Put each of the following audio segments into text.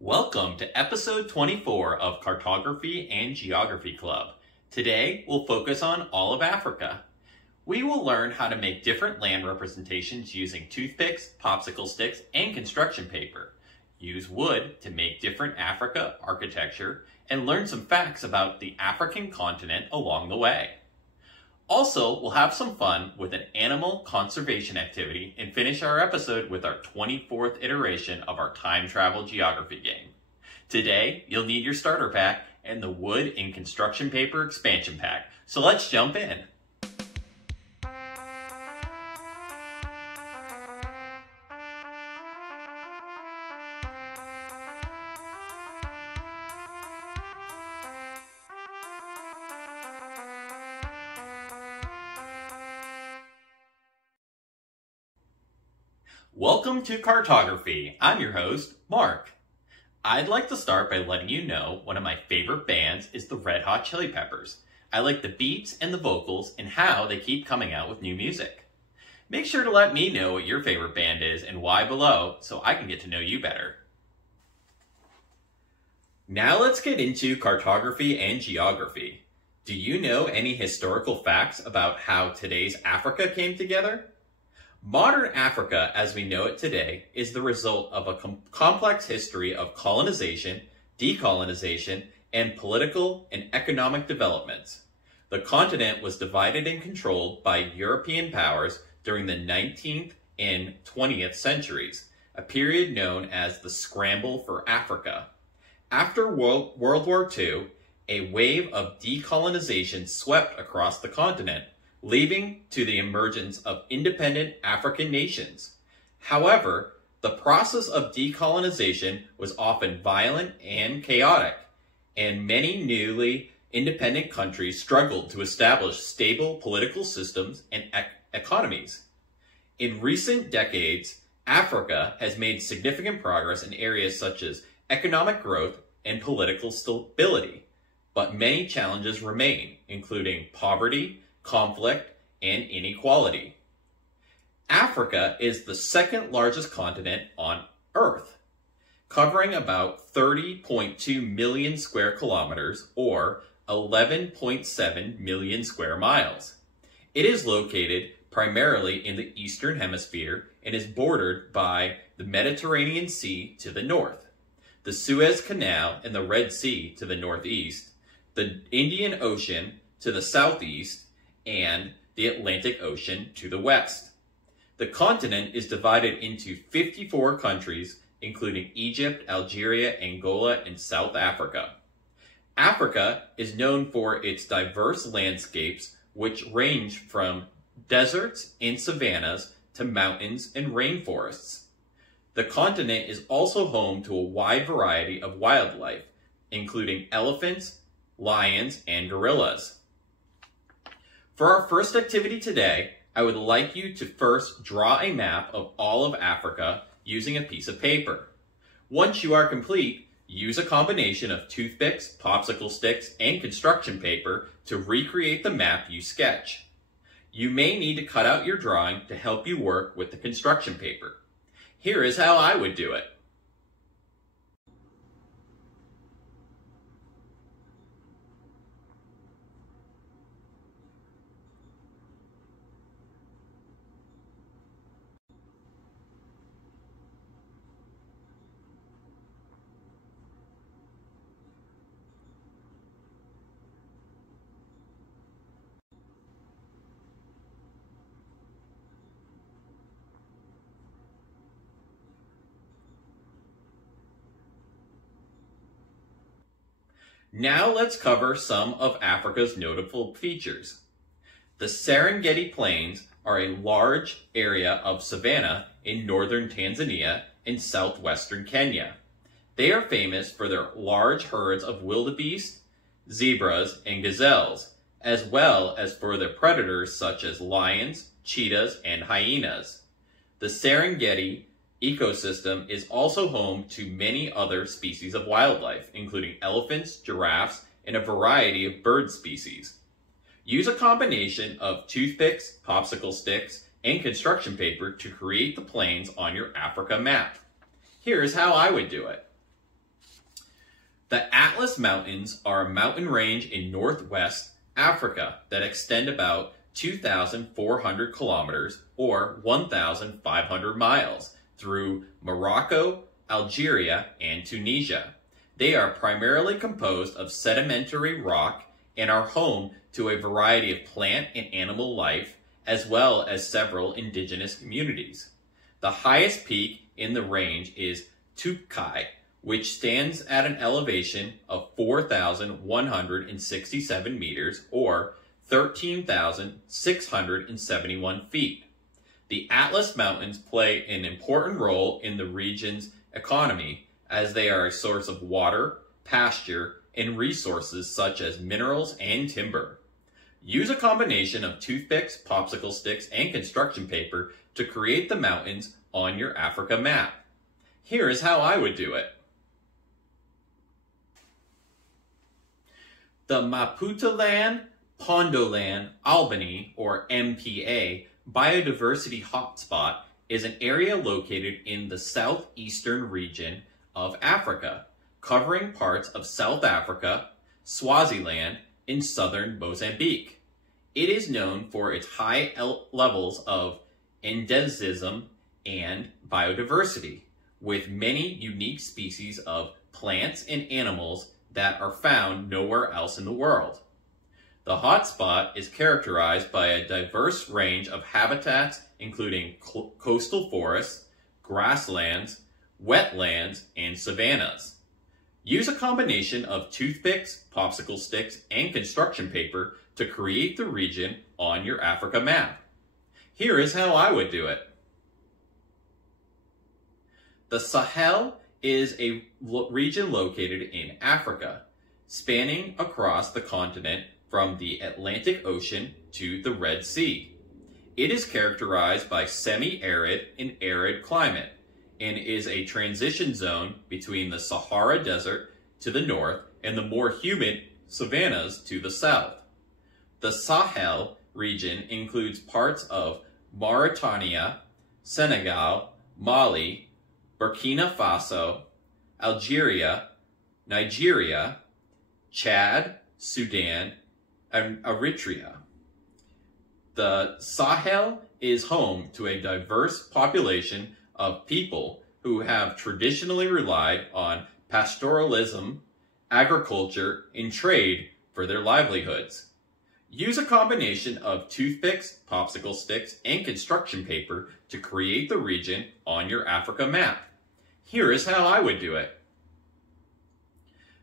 Welcome to episode 24 of Cartography and Geography Club. Today, we'll focus on all of Africa. We will learn how to make different land representations using toothpicks, popsicle sticks, and construction paper. Use wood to make different Africa architecture, and learn some facts about the African continent along the way. Also, we'll have some fun with an animal conservation activity and finish our episode with our 24th iteration of our time travel geography game. Today, you'll need your starter pack and the wood and construction paper expansion pack. So let's jump in. Welcome to Cartography. I'm your host, Mark. I'd like to start by letting you know one of my favorite bands is the Red Hot Chili Peppers. I like the beats and the vocals and how they keep coming out with new music. Make sure to let me know what your favorite band is and why below so I can get to know you better. Now let's get into cartography and geography. Do you know any historical facts about how today's Africa came together? Modern Africa, as we know it today, is the result of a complex history of colonization, decolonization, and political and economic developments. The continent was divided and controlled by European powers during the 19th and 20th centuries, a period known as the Scramble for Africa. After World War II, a wave of decolonization swept across the continent, leading to the emergence of independent African nations. However, the process of decolonization was often violent and chaotic, and many newly independent countries struggled to establish stable political systems and economies. In recent decades, Africa has made significant progress in areas such as economic growth and political stability, but many challenges remain, including poverty, conflict, and inequality. Africa is the second largest continent on Earth, covering about 30.2 million square kilometers or 11.7 million square miles. It is located primarily in the Eastern Hemisphere and is bordered by the Mediterranean Sea to the north, the Suez Canal and the Red Sea to the northeast, the Indian Ocean to the southeast, and the Atlantic Ocean to the west. The continent is divided into 54 countries, including Egypt, Algeria, Angola, and South Africa. Africa is known for its diverse landscapes, which range from deserts and savannas to mountains and rainforests. The continent is also home to a wide variety of wildlife, including elephants, lions, and gorillas. For our first activity today, I would like you to first draw a map of all of Africa using a piece of paper. Once you are complete, use a combination of toothpicks, popsicle sticks, and construction paper to recreate the map you sketch. You may need to cut out your drawing to help you work with the construction paper. Here is how I would do it. Now let's cover some of Africa's notable features. The Serengeti Plains are a large area of savanna in northern Tanzania and southwestern Kenya. They are famous for their large herds of wildebeest, zebras, and gazelles, as well as for their predators such as lions, cheetahs, and hyenas. The Serengeti ecosystem is also home to many other species of wildlife, including elephants, giraffes, and a variety of bird species. Use a combination of toothpicks, popsicle sticks, and construction paper to create the plains on your Africa map. Here's how I would do it. The Atlas Mountains are a mountain range in northwest Africa that extend about 2,400 kilometers or 1,500 miles through Morocco, Algeria, and Tunisia. They are primarily composed of sedimentary rock and are home to a variety of plant and animal life, as well as several indigenous communities. The highest peak in the range is Toubkal, which stands at an elevation of 4,167 meters or 13,671 feet. The Atlas Mountains play an important role in the region's economy as they are a source of water, pasture, and resources such as minerals and timber. Use a combination of toothpicks, popsicle sticks, and construction paper to create the mountains on your Africa map. Here is how I would do it. The Maputoland-Pondoland Albany, or MPA, biodiversity hotspot is an area located in the southeastern region of Africa, covering parts of South Africa, Swaziland, and southern Mozambique. It is known for its high levels of endemism and biodiversity, with many unique species of plants and animals that are found nowhere else in the world. The hotspot is characterized by a diverse range of habitats including coastal forests, grasslands, wetlands, and savannas. Use a combination of toothpicks, popsicle sticks, and construction paper to create the region on your Africa map. Here is how I would do it. The Sahel is a region located in Africa, spanning across the continent from the Atlantic Ocean to the Red Sea. It is characterized by semi-arid and arid climate and is a transition zone between the Sahara Desert to the north and the more humid savannas to the south. The Sahel region includes parts of Mauritania, Senegal, Mali, Burkina Faso, Algeria, Nigeria, Chad, Sudan, and Eritrea. The Sahel is home to a diverse population of people who have traditionally relied on pastoralism, agriculture, and trade for their livelihoods. Use a combination of toothpicks, popsicle sticks, and construction paper to create the region on your Africa map. Here is how I would do it.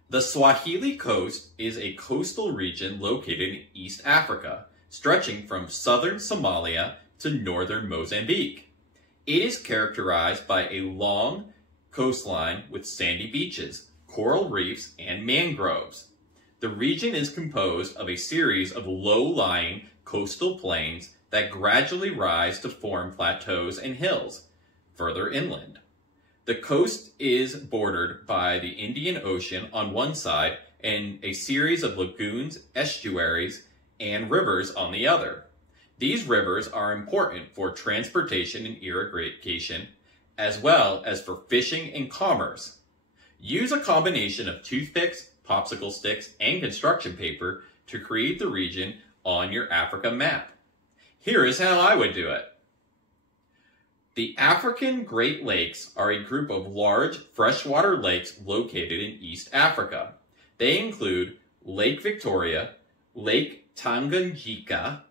The Swahili Coast is a coastal region located in East Africa, stretching from southern Somalia to northern Mozambique. It is characterized by a long coastline with sandy beaches, coral reefs, and mangroves. The region is composed of a series of low-lying coastal plains that gradually rise to form plateaus and hills, further inland. The coast is bordered by the Indian Ocean on one side and a series of lagoons, estuaries, and rivers on the other. These rivers are important for transportation and irrigation, as well as for fishing and commerce. Use a combination of toothpicks, popsicle sticks, and construction paper to create the region on your Africa map. Here is how I would do it. The African Great Lakes are a group of large freshwater lakes located in East Africa. They include Lake Victoria, Lake Tanganyika,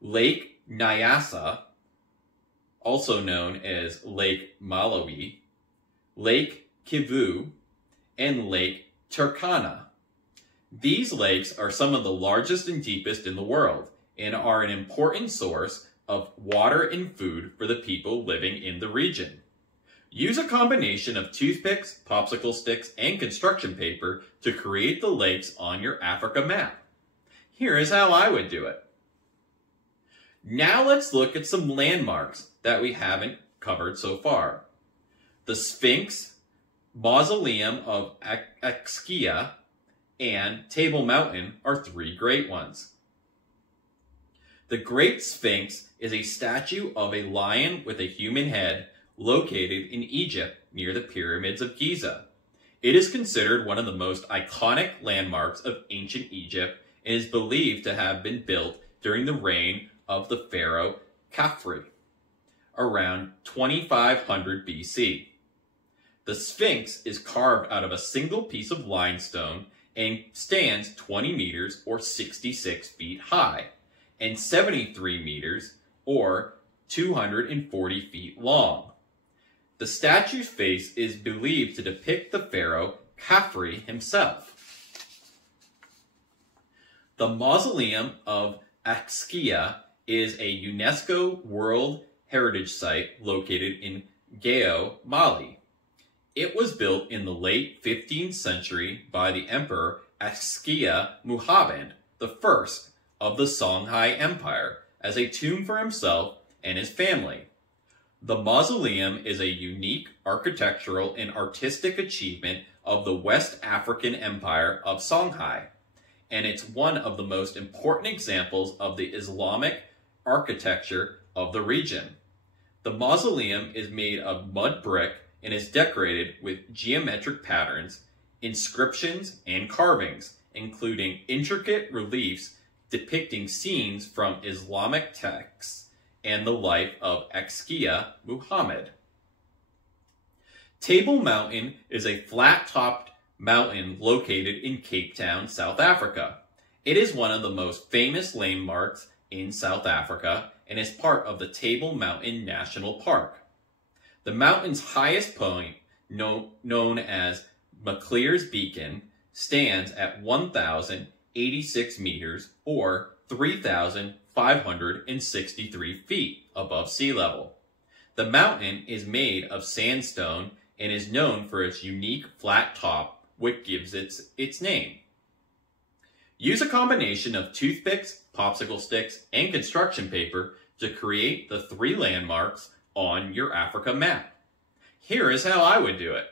Lake Nyasa, also known as Lake Malawi, Lake Kivu, and Lake Turkana. These lakes are some of the largest and deepest in the world and are an important source of water and food for the people living in the region. Use a combination of toothpicks, popsicle sticks, and construction paper to create the lakes on your Africa map. Here is how I would do it. Now let's look at some landmarks that we haven't covered so far. The Sphinx, Mausoleum of Axkia, and Table Mountain are three great ones. The Great Sphinx is a statue of a lion with a human head located in Egypt near the pyramids of Giza. It is considered one of the most iconic landmarks of ancient Egypt and is believed to have been built during the reign of the pharaoh Khafre, around 2500 BC. The Sphinx is carved out of a single piece of limestone and stands 20 meters or 66 feet high and 73 meters or 240 feet long. The statue's face is believed to depict the pharaoh Khafre himself. The Mausoleum of Axkia is a UNESCO World Heritage Site located in Gao, Mali. It was built in the late 15th century by the Emperor Axkia Muhammad I of the Songhai Empire as a tomb for himself and his family. The mausoleum is a unique architectural and artistic achievement of the West African Empire of Songhai, and it's one of the most important examples of the Islamic architecture of the region. The mausoleum is made of mud brick and is decorated with geometric patterns, inscriptions, and carvings, including intricate reliefs depicting scenes from Islamic texts and the life of Axkia Muhammad. Table Mountain is a flat-topped mountain located in Cape Town, South Africa. It is one of the most famous landmarks in South Africa and is part of the Table Mountain National Park. The mountain's highest point, known as Maclear's Beacon, stands at 1,086 meters or 3,563 feet above sea level. The mountain is made of sandstone and is known for its unique flat top, which gives it its name. Use a combination of toothpicks, popsicle sticks, and construction paper to create the 3 landmarks on your Africa map. Here is how I would do it.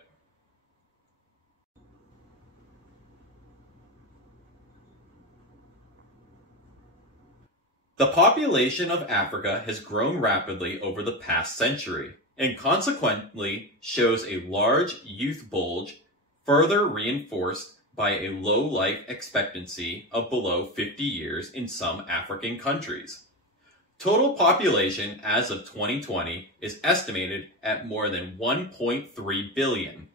The population of Africa has grown rapidly over the past century, and consequently shows a large youth bulge, further reinforced by a low life expectancy of below 50 years in some African countries. Total population as of 2020 is estimated at more than 1.3 billion.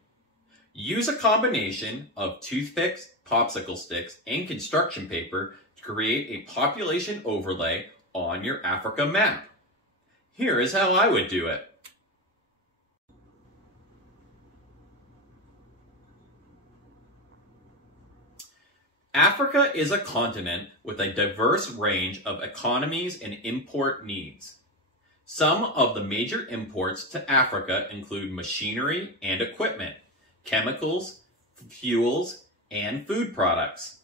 Use a combination of toothpicks, popsicle sticks, and construction paper to create a population overlay on your Africa map. Here is how I would do it. Africa is a continent with a diverse range of economies and import needs. Some of the major imports to Africa include machinery and equipment, chemicals, fuels, and food products.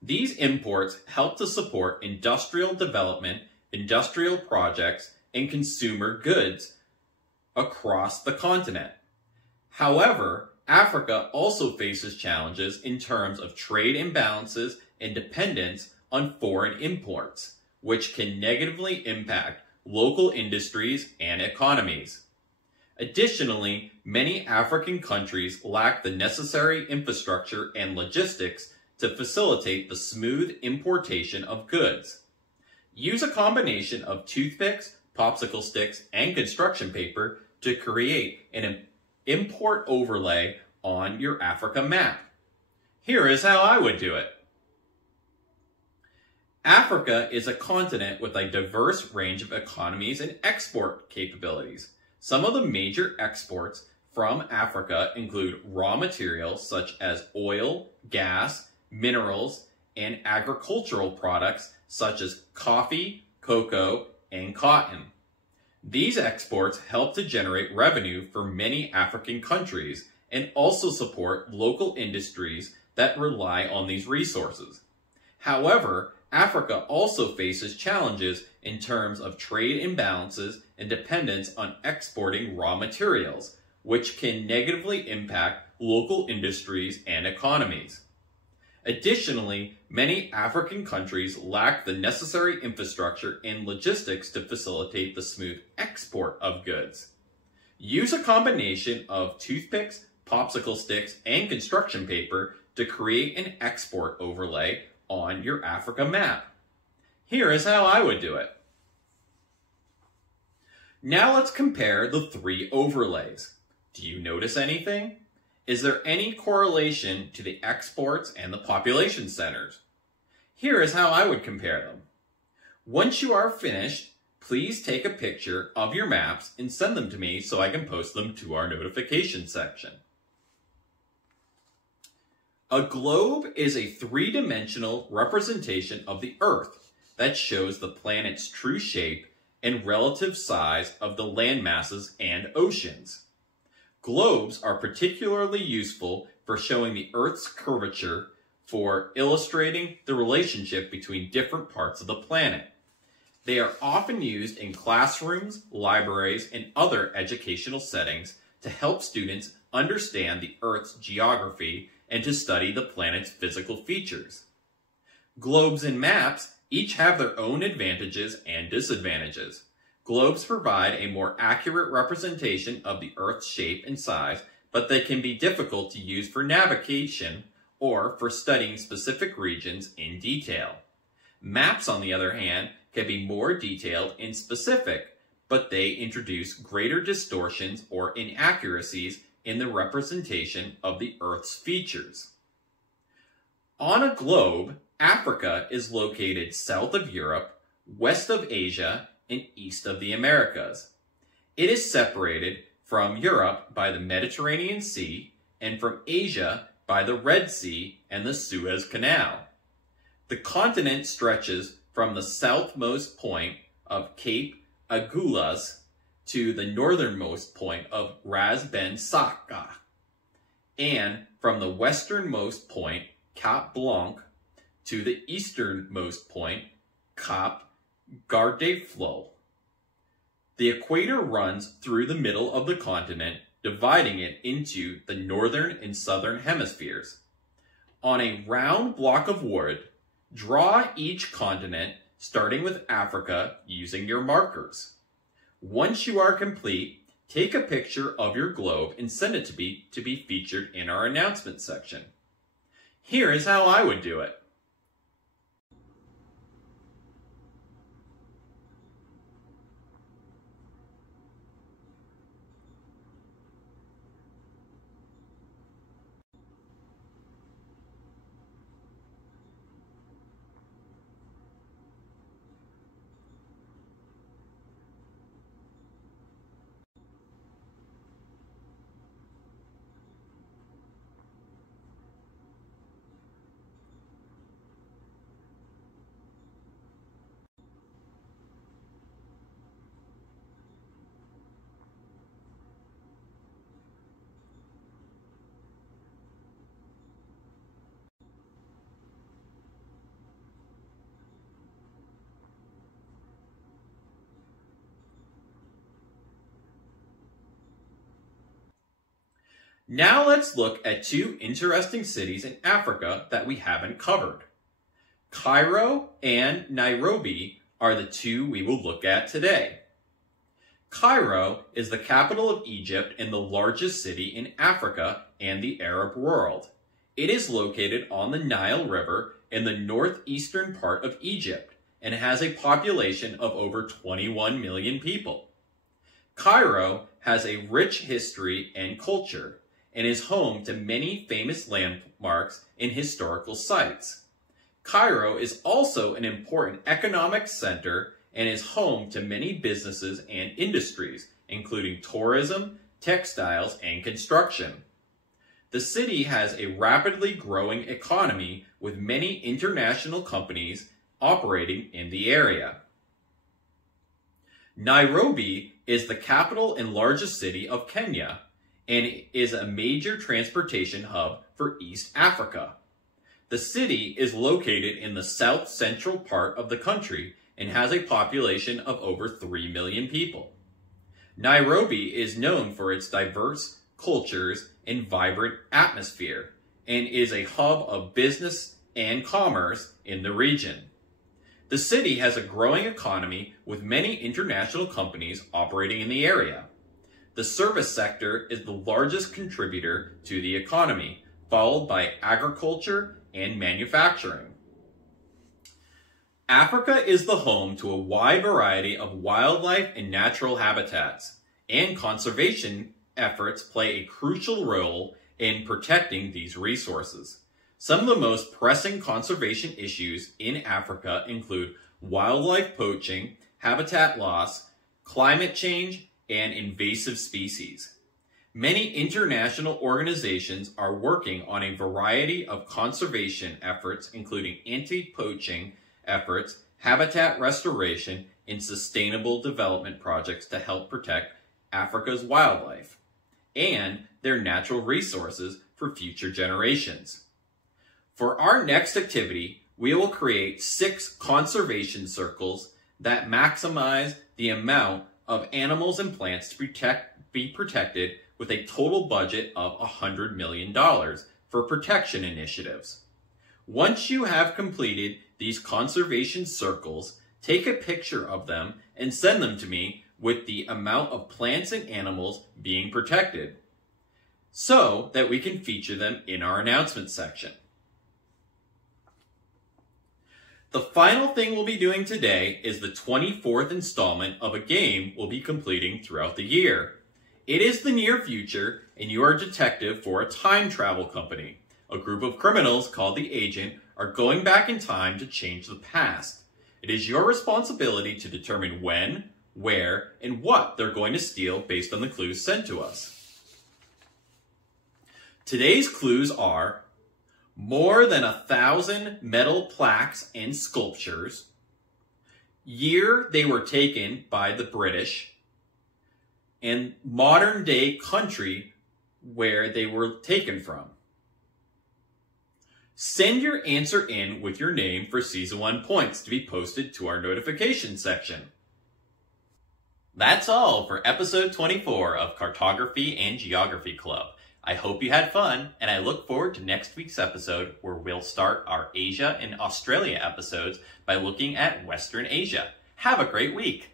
These imports help to support industrial development, industrial projects, and consumer goods across the continent. However, Africa also faces challenges in terms of trade imbalances and dependence on foreign imports, which can negatively impact local industries and economies. Additionally, many African countries lack the necessary infrastructure and logistics to facilitate the smooth importation of goods. Use a combination of toothpicks, popsicle sticks, and construction paper to create an import overlay on your Africa map. Here is how I would do it. Africa is a continent with a diverse range of economies and export capabilities. Some of the major exports from Africa include raw materials such as oil, gas, minerals, and agricultural products such as coffee, cocoa, and cotton. These exports help to generate revenue for many African countries and also support local industries that rely on these resources. However, Africa also faces challenges in terms of trade imbalances and dependence on exporting raw materials, which can negatively impact local industries and economies. Additionally, many African countries lack the necessary infrastructure and logistics to facilitate the smooth export of goods. Use a combination of toothpicks, popsicle sticks, and construction paper to create an export overlay on your Africa map. Here is how I would do it. Now let's compare the three overlays. Do you notice anything? Is there any correlation to the exports and the population centers? Here is how I would compare them. Once you are finished, please take a picture of your maps and send them to me so I can post them to our notification section. A globe is a three-dimensional representation of the Earth that shows the planet's true shape and relative size of the land masses and oceans. Globes are particularly useful for showing the Earth's curvature, for illustrating the relationship between different parts of the planet. They are often used in classrooms, libraries, and other educational settings to help students understand the Earth's geography and to study the planet's physical features. Globes and maps each have their own advantages and disadvantages. Globes provide a more accurate representation of the Earth's shape and size, but they can be difficult to use for navigation or for studying specific regions in detail. Maps, on the other hand, can be more detailed and specific, but they introduce greater distortions or inaccuracies in the representation of the Earth's features. On a globe, Africa is located south of Europe, west of Asia, and east of the Americas. It is separated from Europe by the Mediterranean Sea and from Asia by the Red Sea and the Suez Canal. The continent stretches from the southmost point of Cape Agulhas to the northernmost point of Ras Ben Sakka, and from the westernmost point, Cap Blanc, to the easternmost point, Cap Gardeflot. The equator runs through the middle of the continent, dividing it into the northern and southern hemispheres. On a round block of wood, draw each continent, starting with Africa, using your markers. Once you are complete, take a picture of your globe and send it to me to be featured in our announcement section. Here is how I would do it. Now let's look at two interesting cities in Africa that we haven't covered. Cairo and Nairobi are the two we will look at today. Cairo is the capital of Egypt and the largest city in Africa and the Arab world. It is located on the Nile River in the northeastern part of Egypt and has a population of over 21 million people. Cairo has a rich history and culture, and is home to many famous landmarks and historical sites. Cairo is also an important economic center and is home to many businesses and industries, including tourism, textiles, and construction. The city has a rapidly growing economy with many international companies operating in the area. Nairobi is the capital and largest city of Kenya, and is a major transportation hub for East Africa. The city is located in the south-central part of the country and has a population of over 3 million people. Nairobi is known for its diverse cultures and vibrant atmosphere, and is a hub of business and commerce in the region. The city has a growing economy with many international companies operating in the area. The service sector is the largest contributor to the economy, followed by agriculture and manufacturing. Africa is the home to a wide variety of wildlife and natural habitats, and conservation efforts play a crucial role in protecting these resources. Some of the most pressing conservation issues in Africa include wildlife poaching, habitat loss, climate change, and invasive species. Many international organizations are working on a variety of conservation efforts, including anti-poaching efforts, habitat restoration, and sustainable development projects to help protect Africa's wildlife and their natural resources for future generations. For our next activity, we will create 6 conservation circles that maximize the amount of animals and plants to be protected with a total budget of $100 million for protection initiatives. Once you have completed these conservation circles, take a picture of them and send them to me with the amount of plants and animals being protected so that we can feature them in our announcement section. The final thing we'll be doing today is the 24th installment of a game we'll be completing throughout the year. It is the near future, and you are a detective for a time travel company. A group of criminals called the Agent are going back in time to change the past. It is your responsibility to determine when, where, and what they're going to steal based on the clues sent to us. Today's clues are more than 1,000 metal plaques and sculptures, year they were taken by the British, and modern day country where they were taken from. Send your answer in with your name for Season 1 points to be posted to our notification section. That's all for episode 24 of Cartography and Geography Club. I hope you had fun, and I look forward to next week's episode where we'll start our Asia and Australia episodes by looking at Western Asia. Have a great week!